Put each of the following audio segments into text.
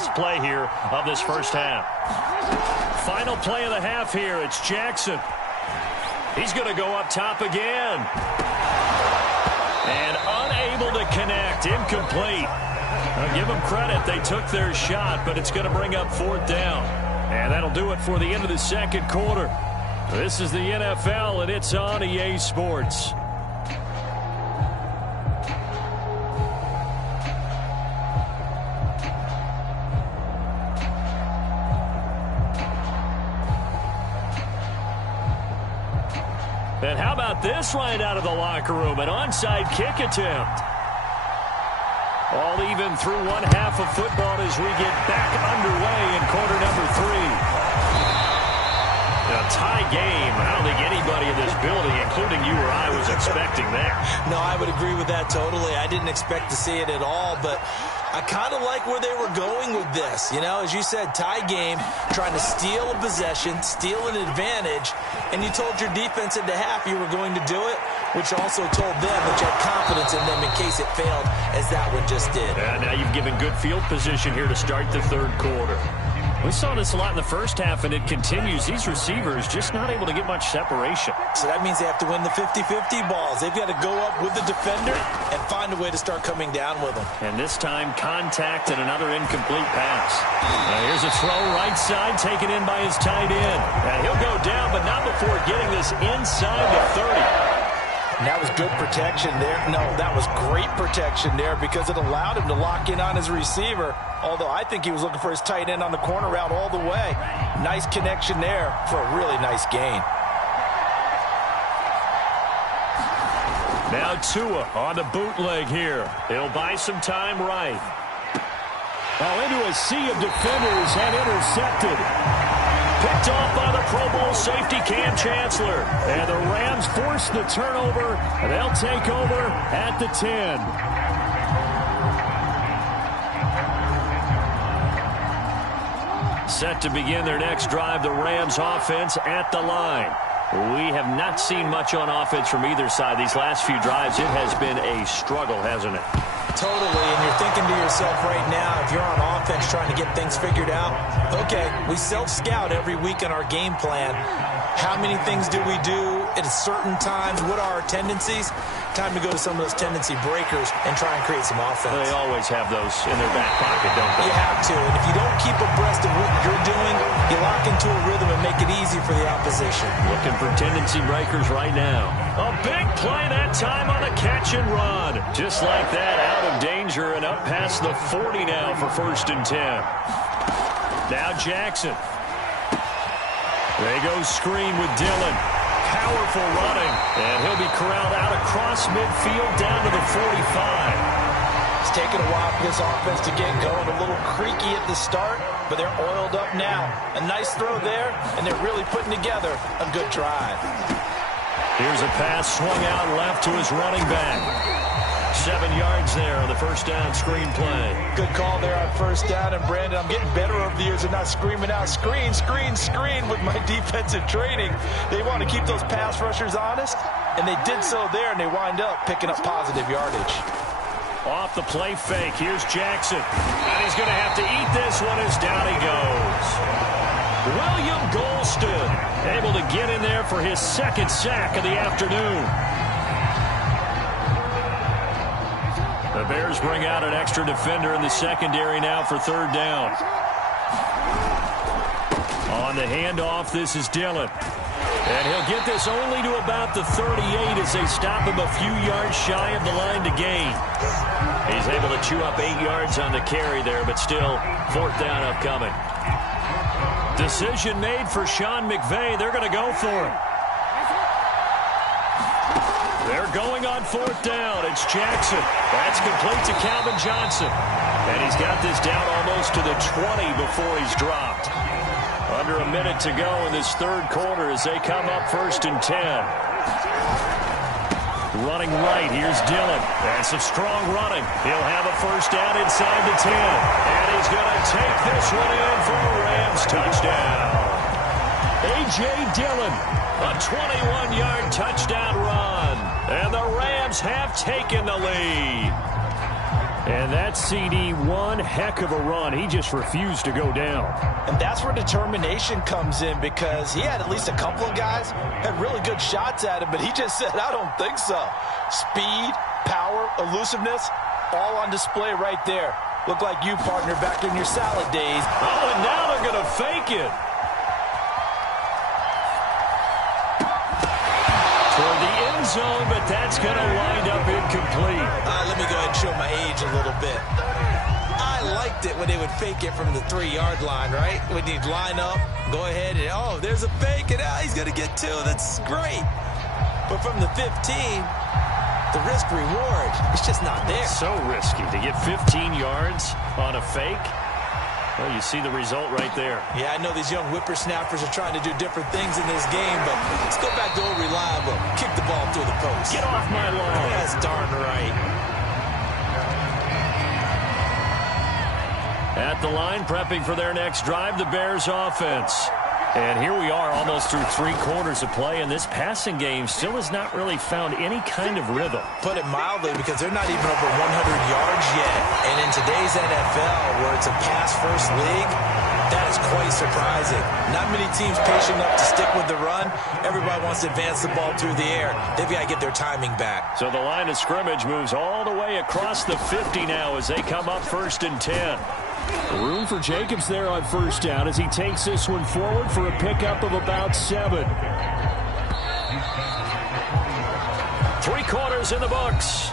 last play here of this first half. Final play of the half here. It's Jackson. He's going to go up top again. And unable to connect. Incomplete. I'll give them credit. They took their shot, but it's going to bring up 4th down. And that'll do it for the end of the second quarter. This is the NFL, and it's on EA Sports. And how about this right out of the locker room? An onside kick attempt. All even through one half of football as we get back underway in quarter number 3. A tie game. I don't think anybody in this building, including you or I, was expecting that. No, I would agree with that totally. I didn't expect to see it at all, but I kind of like where they were going with this. You know, as you said, tie game, trying to steal a possession, steal an advantage, and you told your defense at the half you were going to do it, which also told them that you had confidence in them in case it failed, as that one just did. And now you've given good field position here to start the third quarter. We saw this a lot in the first half, and it continues. These receivers just not able to get much separation. So that means they have to win the 50-50 balls. They've got to go up with the defender and find a way to start coming down with them. And this time, contact and another incomplete pass. Now here's a throw right side, taken in by his tight end. And he'll go down, but not before getting this inside the 30. And that was good protection there. No, that was great protection there because it allowed him to lock in on his receiver. Although I think he was looking for his tight end on the corner route all the way. Nice connection there for a really nice gain. Now Tua on the bootleg here. He'll buy some time right. Now into a sea of defenders and intercepted. Picked off by the Pro Bowl safety Cam Chancellor. And the Rams force the turnover. And they'll take over at the 10. Set to begin their next drive, the Rams offense at the line. We have not seen much on offense from either side. These last few drives, it has been a struggle, hasn't it? Totally, and you're thinking to yourself right now, if you're on offense trying to get things figured out, okay, we self-scout every week in our game plan. How many things do we do at certain times? What are our tendencies? Time to go to some of those tendency breakers and try and create some offense. They always have those in their back pocket, don't they? You have to, and if you don't keep abreast of what you're doing, you lock into a rhythm and make it easy for the opposition. Looking for tendency breakers right now. A big play that time on a catch and run. Just like that, out of danger and up past the 40 now for 1st and 10. Now Jackson. They go screen with Dillon. Powerful running. And he'll be corralled out across midfield down to the 45. It's taken a while for this offense to get going. A little creaky at the start, but they're oiled up now. A nice throw there, and they're really putting together a good drive. Here's a pass swung out left to his running back. 7 yards there on the first down screen play. Good call there on first down. And, Brandon, I'm getting better over the years of not screaming out, screen, screen, screen with my defensive training. They want to keep those pass rushers honest, and they did so there, and they wind up picking up positive yardage. Off the play fake, here's Jackson. And he's going to have to eat this one as down he goes. William Golston able to get in there for his 2nd sack of the afternoon. The Bears bring out an extra defender in the secondary now for 3rd down. On the handoff, this is Dillon. And he'll get this only to about the 38 as they stop him a few yards shy of the line to gain. He's able to chew up 8 yards on the carry there, but still 4th down upcoming. Decision made for Sean McVay. They're going to go for it. They're going on 4th down. It's Jackson. That's complete to Calvin Johnson. And he's got this down almost to the 20 before he's dropped. Under a minute to go in this third quarter as they come up 1st and 10. Running right, here's Dillon. That's some strong running. He'll have a 1st down inside the 10. And he's going to take this one in for a Rams touchdown. A.J. Dillon, a 21-yard touchdown run. And the Rams have taken the lead. And that CD, one heck of a run. He just refused to go down. And that's where determination comes in, because he had at least a couple of guys had really good shots at him, but he just said, I don't think so. Speed, power, elusiveness, all on display right there. Look like you, partner, back in your salad days. Oh, and now they're going to fake it. For the end zone, but that's going to wind up incomplete. Let me go ahead and show my age a little bit. I liked it when they would fake it from the 3-yard line, right? When you'd line up, go ahead, and oh, there's a fake, and he's going to get 2. That's great. But from the 15, the risk-reward, it's just not there. So risky to get 15 yards on a fake. Well, you see the result right there. Yeah, I know these young whippersnappers are trying to do different things in this game, but let's go back to old reliable. Kick the ball through the post. Get off my lawn. That's darn right. At the line, prepping for their next drive, the Bears offense. And here we are almost through 3 quarters of play, and this passing game still has not really found any kind of rhythm. Put it mildly, because they're not even over 100 yards yet. And in today's NFL, where it's a pass-first league, that is quite surprising. Not many teams patient enough to stick with the run. Everybody wants to advance the ball through the air. They've got to get their timing back. So the line of scrimmage moves all the way across the 50 now as they come up 1st and 10. Room for Jacobs there on 1st down as he takes this one forward for a pickup of about 7. 3 quarters in the books.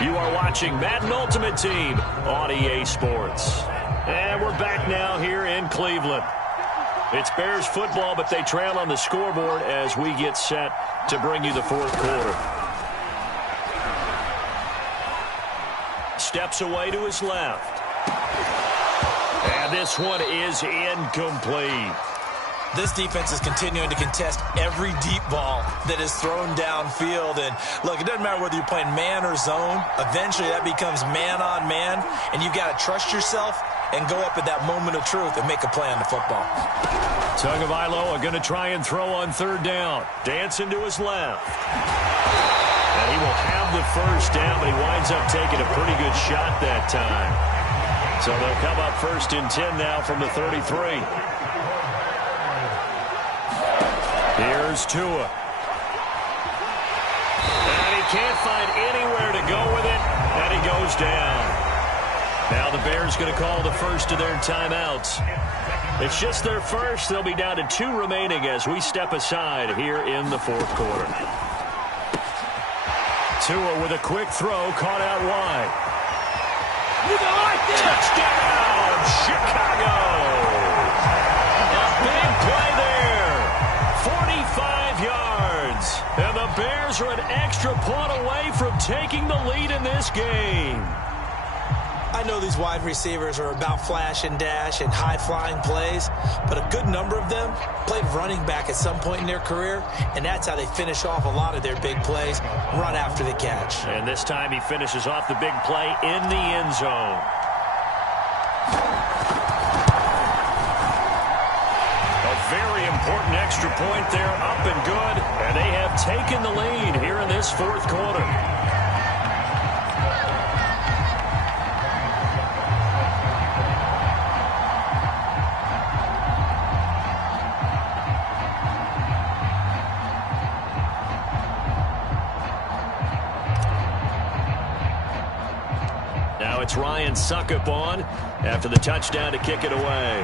You are watching Madden Ultimate Team on EA Sports. And we're back now here in Cleveland. It's Bears football, but they trail on the scoreboard as we get set to bring you the 4th quarter. Steps away to his left. And this one is incomplete. This defense is continuing to contest every deep ball that is thrown downfield. And look, it doesn't matter whether you're playing man or zone. Eventually that becomes man on man. And you got to trust yourself and go up at that moment of truth and make a play on the football. Tagovailoa going to try and throw on 3rd down. Dancing to his left. And he will have the 1st down, but he winds up taking a pretty good shot that time. So they'll come up 1st and 10 now from the 33. Here's Tua. And he can't find anywhere to go with it, and he goes down. Now the Bears going to call the first of their timeouts. It's just their first. They'll be down to 2 remaining as we step aside here in the 4th quarter. Tua with a quick throw, caught out wide. Touchdown, Chicago! A big play there. 45 yards. And the Bears are an extra point away from taking the lead in this game. I know these wide receivers are about flash and dash and high-flying plays, but a good number of them played running back at some point in their career, and that's how they finish off a lot of their big plays, run after the catch. And this time he finishes off the big play in the end zone. A very important extra point there, up and good, and they have taken the lead here in this 4th quarter. It's Ryan Suckup on after the touchdown to kick it away.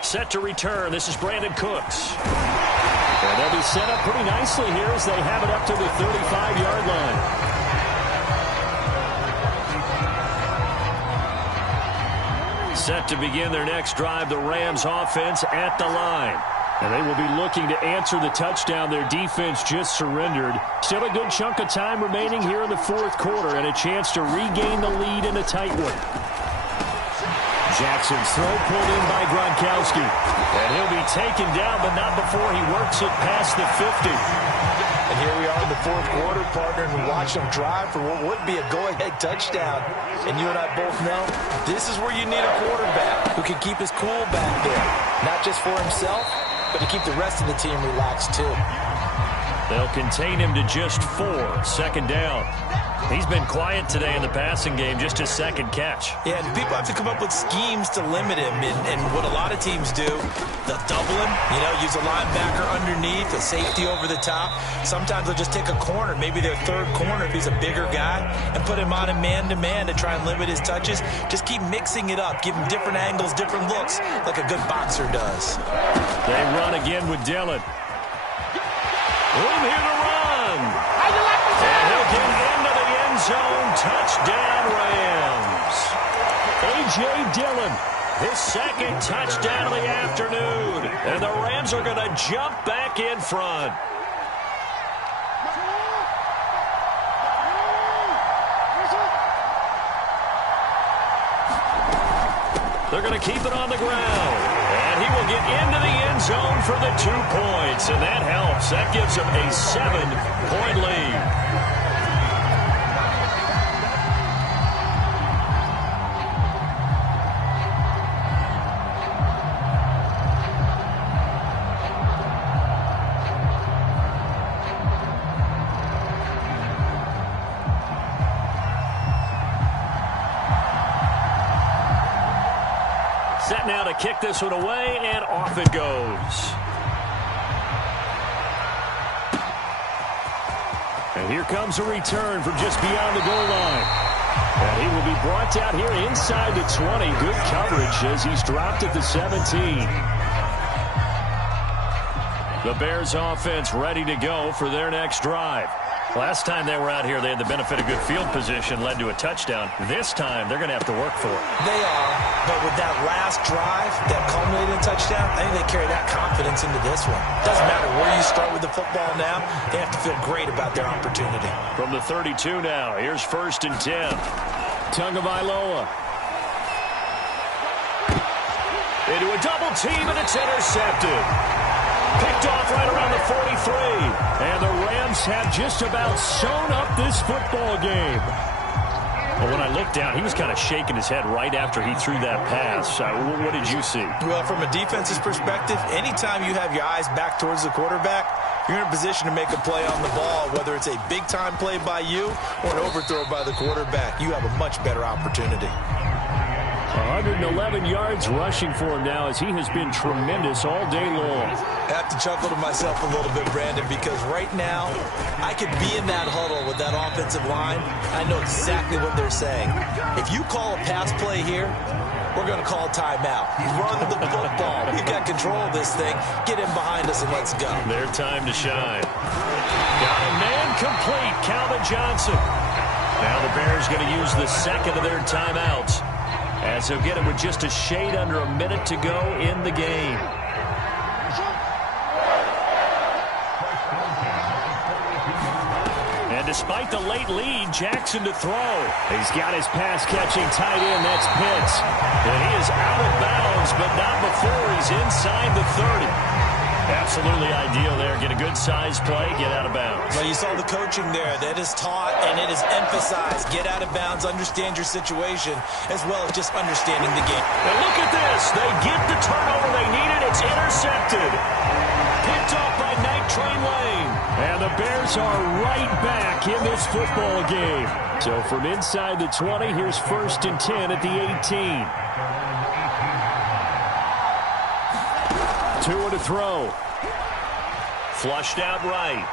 Set to return. This is Brandon Cooks. And they'll be set up pretty nicely here as they have it up to the 35-yard line. Set to begin their next drive, the Rams offense at the line. And they will be looking to answer the touchdown their defense just surrendered. Still a good chunk of time remaining here in the 4th quarter and a chance to regain the lead in a tight one. Jackson's throw pulled in by Gronkowski. And he'll be taken down, but not before he works it past the 50. And here we are in the 4th quarter, partner, and watch them drive for what would be a go-ahead touchdown. And you and I both know this is where you need a quarterback who can keep his cool back there. Not just for himself, but to keep the rest of the team relaxed too. They'll contain him to just 4. Second down. He's been quiet today in the passing game, just his second catch. Yeah, and people have to come up with schemes to limit him. And what a lot of teams do, they'll double him, use a linebacker underneath, a safety over the top. Sometimes they'll just take a corner, maybe their third corner if he's a bigger guy, and put him on a man-to-man to try and limit his touches. Just keep mixing it up. Give him different angles, different looks, like a good boxer does. They run again with Dillon. Room here to run. And he'll get into the end zone. Touchdown, Rams. A.J. Dillon, his second touchdown of the afternoon. And the Rams are going to jump back in front. They're going to keep it on the ground. And he will get into the end zone for the 2 points. And that helps. That gives him a 7-point lead. Set now to kick this one away, and off it goes. And here comes a return from just beyond the goal line. And he will be brought down here inside the 20. Good coverage as he's dropped at the 17. The Bears offense ready to go for their next drive. Last time they were out here, they had the benefit of good field position, led to a touchdown. This time, they're going to have to work for it. They are, but with that last drive that culminated in a touchdown, I think they carry that confidence into this one. Doesn't matter where you start with the football now, they have to feel great about their opportunity. From the 32 now, here's 1st and 10. Tagovailoa. Into a double team, and it's intercepted. Picked off right around the 43. And the Rams have just about sewn up this football game. But when I looked down, he was kind of shaking his head right after he threw that pass. What did you see? Well, from a defense's perspective, anytime you have your eyes back towards the quarterback, you're in a position to make a play on the ball, whether it's a big-time play by you or an overthrow by the quarterback. You have a much better opportunity. 111 yards rushing for him now as he has been tremendous all day long. I have to chuckle to myself a little bit, Brandon, because right now I could be in that huddle with that offensive line. I know exactly what they're saying. If you call a pass play here, we're going to call timeout. Run the football. We've got control of this thing. Get in behind us and let's go. Their time to shine. Got a man complete, Calvin Johnson. Now the Bears going to use the second of their timeouts, as he'll get it with just a shade under a minute to go in the game. And despite the late lead, Jackson to throw. He's got his pass-catching tight end. That's Pitts. And he is out of bounds, but not before he's inside the 30. Absolutely ideal there. Get a good-sized play, get out of bounds. Well, you saw the coaching there. That is taught and it is emphasized. Get out of bounds, understand your situation, as well as just understanding the game. And look at this. They get the turnover they needed. It's intercepted. Picked off by Night Train Lane. And the Bears are right back in this football game. So from inside the 20, here's 1st and 10 at the 18. 2 to throw. Flushed out right.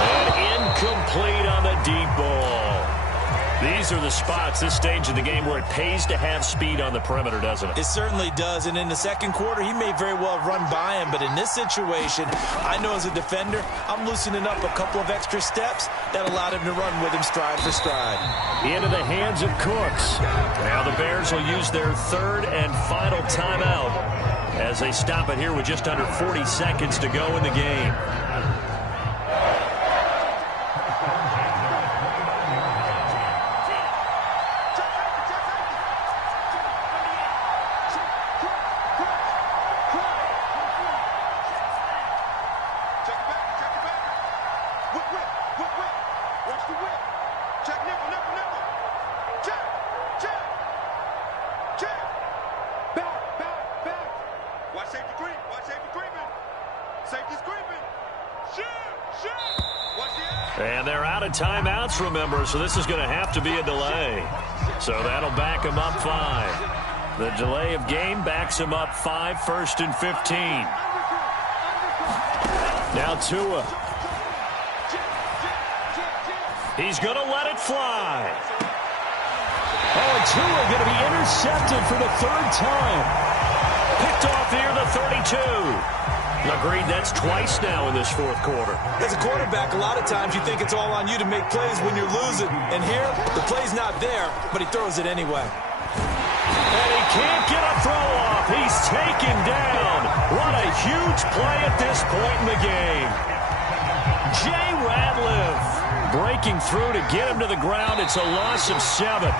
And incomplete on the deep ball. These are the spots, this stage of the game, where it pays to have speed on the perimeter, doesn't it? It certainly does. And in the second quarter, he may very well run by him. But in this situation, I know as a defender, I'm loosening up a couple of extra steps that allowed him to run with him stride for stride. Into the hands of Cooks. Now the Bears will use their 3rd and final timeout as they stop it here with just under 40 seconds to go in the game. Watch safety creep. Watch safety creeping. Safety's creeping. out of timeouts, remember, so this is going to have to be a delay. So that'll back him up 5. The delay of game backs him up 5, 1st and 15. Now Tua. He's going to let it fly. Oh, and Tua going to be intercepted for the 3rd time. Picked off near the 32. Agreed, that's twice now in this 4th quarter. As a quarterback, a lot of times you think it's all on you to make plays when you're losing. And here, the play's not there, but he throws it anyway. And he can't get a throw off. He's taken down. What a huge play at this point in the game. Jay Ratliff breaking through to get him to the ground. It's a loss of 7.